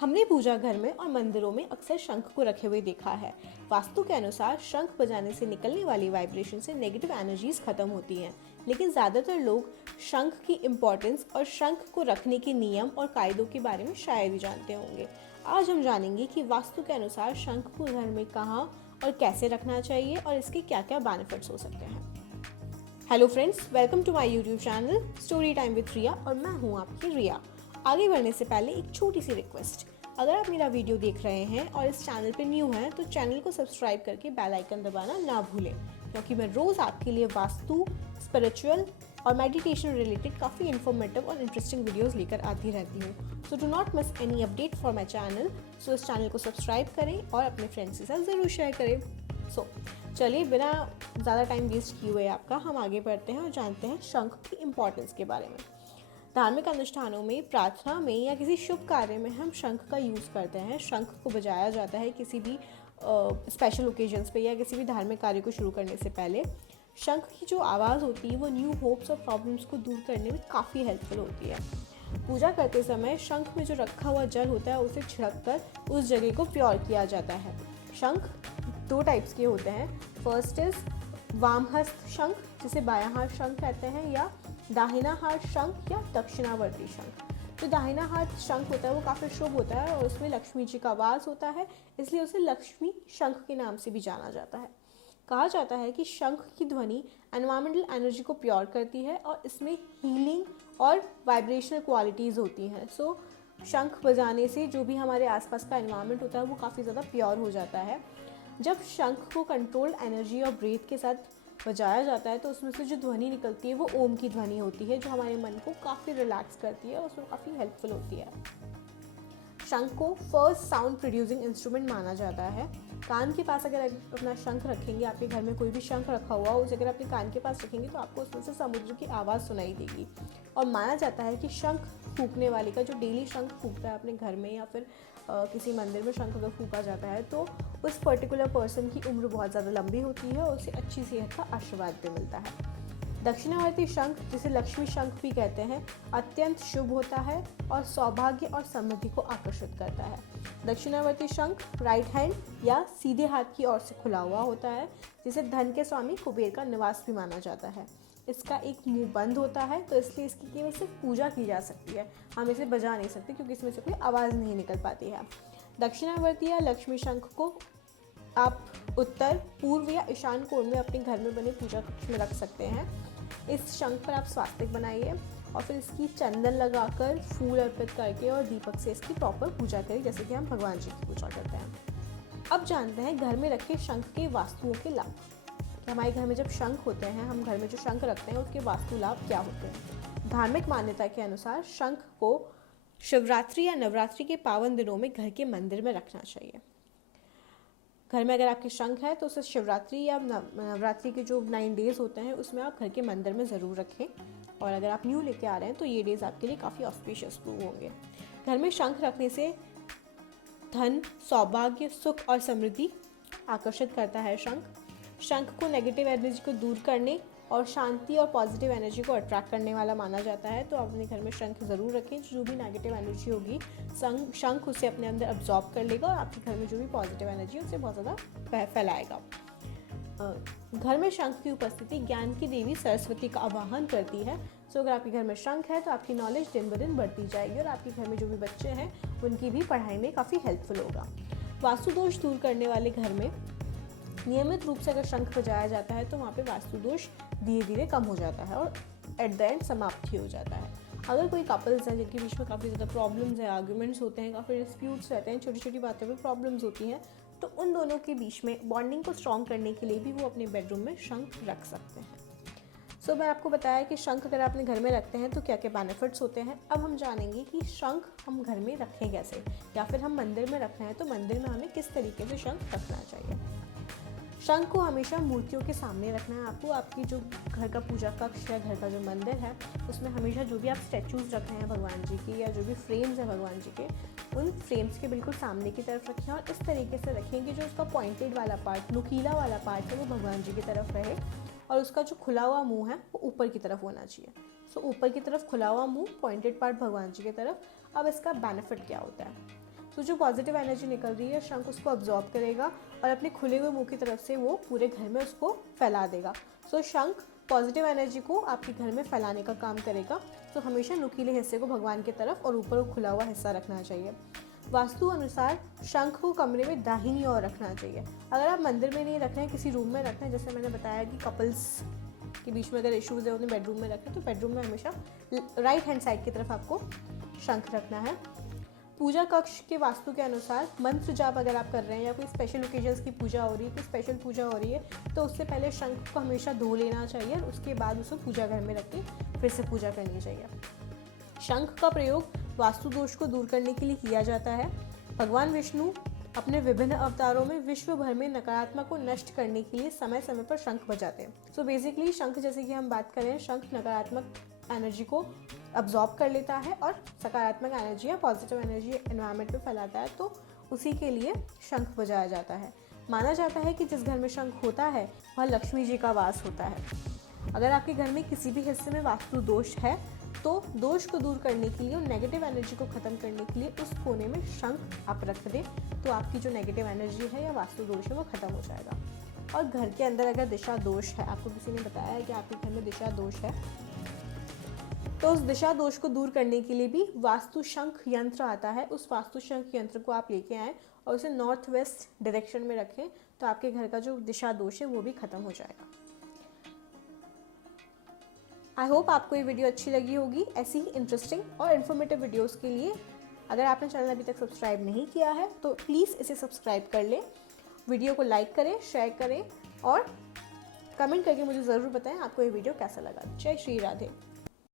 हमने पूजा घर में और मंदिरों में अक्सर शंख को रखे हुए देखा है। वास्तु के अनुसार शंख बजाने से निकलने वाली वाइब्रेशन से नेगेटिव एनर्जीज खत्म होती हैं, लेकिन ज़्यादातर लोग शंख की इम्पोर्टेंस और शंख को रखने के नियम और कायदों के बारे में शायद ही जानते होंगे। आज हम जानेंगे कि वास्तु के अनुसार शंख को घर में कहाँ और कैसे रखना चाहिए और इसके क्या क्या बेनिफिट्स हो सकते हैं। Hello friends, welcome to my YouTube channel story time with Riya और मैं हूँ आपकी रिया। आगे बढ़ने से पहले एक छोटी सी रिक्वेस्ट, अगर आप मेरा वीडियो देख रहे हैं और इस चैनल पे न्यू हैं तो चैनल को सब्सक्राइब करके बेल आइकन दबाना ना भूलें, क्योंकि मैं रोज़ आपके लिए वास्तु, स्पिरिचुअल और मेडिटेशन रिलेटेड काफ़ी इन्फॉर्मेटिव और इंटरेस्टिंग वीडियोस लेकर आती रहती हूँ। So do not miss any update for my channel. So इस चैनल को सब्सक्राइब करें और अपने फ्रेंड्स के साथ ज़रूर शेयर करें। चलिए बिना ज़्यादा टाइम वेस्ट किए हुए आपका हम आगे बढ़ते हैं और जानते हैं शंख की इम्पोर्टेंस के बारे में। धार्मिक अनुष्ठानों में, प्रार्थना में या किसी शुभ कार्य में हम शंख का यूज़ करते हैं। शंख को बजाया जाता है किसी भी स्पेशल ओकेजन्स पे या किसी भी धार्मिक कार्य को शुरू करने से पहले। शंख की जो आवाज़ होती है वो न्यू होप्स और प्रॉब्लम्स को दूर करने में काफ़ी हेल्पफुल होती है। पूजा करते समय शंख में जो रखा हुआ जल होता है उसे छिड़क कर उस जगह को प्योर किया जाता है। शंख दो टाइप्स के होते हैं। फर्स्ट इज वामहस्त शंख, जिसे बायां हाथ शंख कहते हैं, या दाहिना हाथ शंख या दक्षिणावर्ती शंख। जो दाहिना हाथ शंख होता है वो काफ़ी शुभ होता है और उसमें लक्ष्मी जी का वास होता है, इसलिए उसे लक्ष्मी शंख के नाम से भी जाना जाता है। कहा जाता है कि शंख की ध्वनि एनवायरमेंटल एनर्जी को प्योर करती है और इसमें हीलिंग और वाइब्रेशनल क्वालिटीज़ होती हैं। सो शंख बजाने से जो भी हमारे आसपास का एनवायरनमेंट होता है वो काफ़ी ज़्यादा प्योर हो जाता है। जब शंख को कंट्रोल्ड एनर्जी और ब्रेथ के साथ बजाया जाता है तो उसमें से जो ध्वनि निकलती है वो ओम की ध्वनि होती है, जो हमारे मन को काफ़ी रिलैक्स करती है और उसमें काफ़ी हेल्पफुल होती है। शंख को फर्स्ट साउंड प्रोड्यूसिंग इंस्ट्रूमेंट माना जाता है। कान के पास अगर अपना शंख रखेंगे, आपके घर में कोई भी शंख रखा हुआ उसे अगर अपने कान के पास रखेंगे तो आपको उसमें से समुद्र की आवाज़ सुनाई देगी। और माना जाता है कि शंख फूकने वाले का जो डेली शंख फूकता है अपने घर में या फिर किसी मंदिर में शंख अगर फूका जाता है तो उस पर्टिकुलर पर्सन की उम्र बहुत ज़्यादा लंबी होती है और उसे अच्छी सेहत का आशीर्वाद भी मिलता है। दक्षिणावर्ती शंख, जिसे लक्ष्मी शंख भी कहते हैं, अत्यंत शुभ होता है और सौभाग्य और समृद्धि को आकर्षित करता है। दक्षिणावर्ती शंख राइट हैंड या सीधे हाथ की ओर से खुला हुआ होता है, जिसे धन के स्वामी कुबेर का निवास भी माना जाता है। इसका एक मुंह बंद होता है, तो इसलिए इसकी केवल सिर्फ पूजा की जा सकती है। हम इसे बजा नहीं सकते क्योंकि इसमें से कोई आवाज़ नहीं निकल पाती है। दक्षिणावर्ती या लक्ष्मी शंख को आप उत्तर, पूर्व या ईशान कोण में अपने घर में बने पूजा कक्ष में रख सकते हैं। इस शंख पर आप स्वास्तिक बनाइए और फिर इसकी चंदन लगाकर, फूल अर्पित करके और दीपक से इसकी प्रॉपर पूजा करें, जैसे कि हम भगवान जी की पूजा करते हैं। अब जानते हैं घर में रखे शंख के वास्तुओं के लाभ। कि हमारे घर में जब शंख होते हैं, हम घर में जो शंख रखते हैं उसके वास्तु लाभ क्या होते हैं। धार्मिक मान्यता के अनुसार शंख को शिवरात्रि या नवरात्रि के पावन दिनों में घर के मंदिर में रखना चाहिए। घर में अगर आपके शंख है तो उसे शिवरात्रि या नवरात्रि के जो 9 डेज़ होते हैं उसमें आप घर के मंदिर में ज़रूर रखें। और अगर आप न्यू लेके आ रहे हैं तो ये डेज़ आपके लिए काफ़ी ऑस्पिशियस प्रूव होंगे। घर में शंख रखने से धन, सौभाग्य, सुख और समृद्धि आकर्षित करता है। शंख को नेगेटिव एनर्जी को दूर करने और शांति और पॉजिटिव एनर्जी को अट्रैक्ट करने वाला माना जाता है। तो आप अपने घर में शंख ज़रूर रखें। जो भी नेगेटिव एनर्जी होगी शंख उसे अपने अंदर अब्जॉर्ब कर लेगा और आपके घर में जो भी पॉजिटिव एनर्जी है उसे बहुत ज़्यादा फैलाएगा। घर में शंख की उपस्थिति ज्ञान की देवी सरस्वती का आवाहन करती है। सो अगर आपके घर में शंख है तो आपकी नॉलेज दिन ब दिन बढ़ती जाएगी और आपके घर में जो भी बच्चे हैं उनकी भी पढ़ाई में काफ़ी हेल्पफुल होगा। वास्तु दोष दूर करने वाले घर में नियमित रूप से अगर शंख बजाया जाता है तो वहाँ पे वास्तु दोष धीरे धीरे कम हो जाता है और एट द एंड समाप्ति हो जाता है। अगर कोई कपल्स हैं जिनके बीच में काफ़ी ज़्यादा प्रॉब्लम्स हैं, आर्ग्यूमेंट्स होते हैं, काफ़ी डिस्प्यूट्स रहते हैं, छोटी छोटी बातों पे प्रॉब्लम्स होती हैं, तो उन दोनों के बीच में बॉन्डिंग को स्ट्रॉन्ग करने के लिए भी वो अपने बेडरूम में शंख रख सकते हैं। सो मैं आपको बताया कि शंख अगर आप अपने घर में रखते हैं तो क्या क्या बेनिफिट्स होते हैं। अब हम जानेंगे कि शंख हम घर में रखें कैसे, या फिर हम मंदिर में रखना है तो मंदिर में हमें किस तरीके से शंख रखना चाहिए। शंख को हमेशा मूर्तियों के सामने रखना है आपको। आपकी जो घर का पूजा कक्ष है, घर का जो मंदिर है, उसमें हमेशा जो भी आप स्टैचूज़ रख रहे हैं भगवान जी की या जो भी फ्रेम्स हैं भगवान जी के, उन फ्रेम्स के बिल्कुल सामने की तरफ रखें और इस तरीके से रखें कि जो उसका पॉइंटेड वाला पार्ट, नुकीला वाला पार्ट है, वो भगवान जी की तरफ रहे और उसका जो खुला हुआ मुँह है वो ऊपर की तरफ होना चाहिए। सो ऊपर की तरफ खुला हुआ मुँह, पॉइंटेड पार्ट भगवान जी की तरफ। अब इसका बेनिफिट क्या होता है। तो जो पॉजिटिव एनर्जी निकल रही है शंख उसको अब्जॉर्ब करेगा और अपने खुले हुए मुंह की तरफ से वो पूरे घर में उसको फैला देगा। सो शंख पॉजिटिव एनर्जी को आपके घर में फैलाने का काम करेगा। तो हमेशा नुकीले हिस्से को भगवान की तरफ और ऊपर खुला हुआ हिस्सा रखना चाहिए। वास्तु अनुसार शंख को कमरे में दाहिनी ओर रखना चाहिए। अगर आप मंदिर में नहीं रख रहे हैं, किसी रूम में रख रहे हैं, जैसे मैंने बताया कि कपल्स के बीच में अगर इश्यूज है उन्हें बेडरूम में रखें, तो बेडरूम में हमेशा राइट हैंड साइड की तरफ आपको शंख रखना है। पूजा कक्ष के वास्तु के अनुसार मंत्र जाप अगर आप कर रहे हैं या कोई स्पेशल ओकेजन्स की पूजा हो रही है, कोई स्पेशल पूजा हो रही है, तो उससे पहले शंख को हमेशा धो लेना चाहिए और उसके बाद उसे पूजा घर में रख के फिर से पूजा करनी चाहिए। शंख का प्रयोग वास्तु दोष को दूर करने के लिए किया जाता है। भगवान विष्णु अपने विभिन्न अवतारों में विश्व भर में नकारात्मक को नष्ट करने के लिए समय समय पर शंख बजाते हैं। सो बेसिकली शंख, जैसे कि हम बात करें, शंख नकारात्मक एनर्जी को अब्जॉर्ब कर लेता है और सकारात्मक एनर्जी या पॉजिटिव एनर्जी एनवायरनमेंट में फैलाता है, तो उसी के लिए शंख बजाया जाता है। माना जाता है कि जिस घर में शंख होता है वहाँ लक्ष्मी जी का वास होता है। अगर आपके घर में किसी भी हिस्से में वास्तु दोष है तो दोष को दूर करने के लिए और नेगेटिव एनर्जी को ख़त्म करने के लिए उस कोने में शंख आप रख दें, तो आपकी जो नेगेटिव एनर्जी है या वास्तु दोष है वो ख़त्म हो जाएगा। और घर के अंदर अगर दिशा दोष है, आपको किसी ने बताया है कि आपके घर में दिशा दोष है, तो उस दिशा दोष को दूर करने के लिए भी वास्तु शंख यंत्र आता है। उस वास्तु शंख यंत्र को आप लेके आएँ और उसे नॉर्थ वेस्ट डायरेक्शन में रखें, तो आपके घर का जो दिशा दोष है वो भी ख़त्म हो जाएगा। आई होप आपको ये वीडियो अच्छी लगी होगी। ऐसी ही इंटरेस्टिंग और इन्फॉर्मेटिव वीडियोस के लिए अगर आपने चैनल अभी तक सब्सक्राइब नहीं किया है तो प्लीज़ इसे सब्सक्राइब कर लें। वीडियो को लाइक करें, शेयर करें और कमेंट करके मुझे ज़रूर बताएं आपको ये वीडियो कैसा लगा। जय श्री राधे।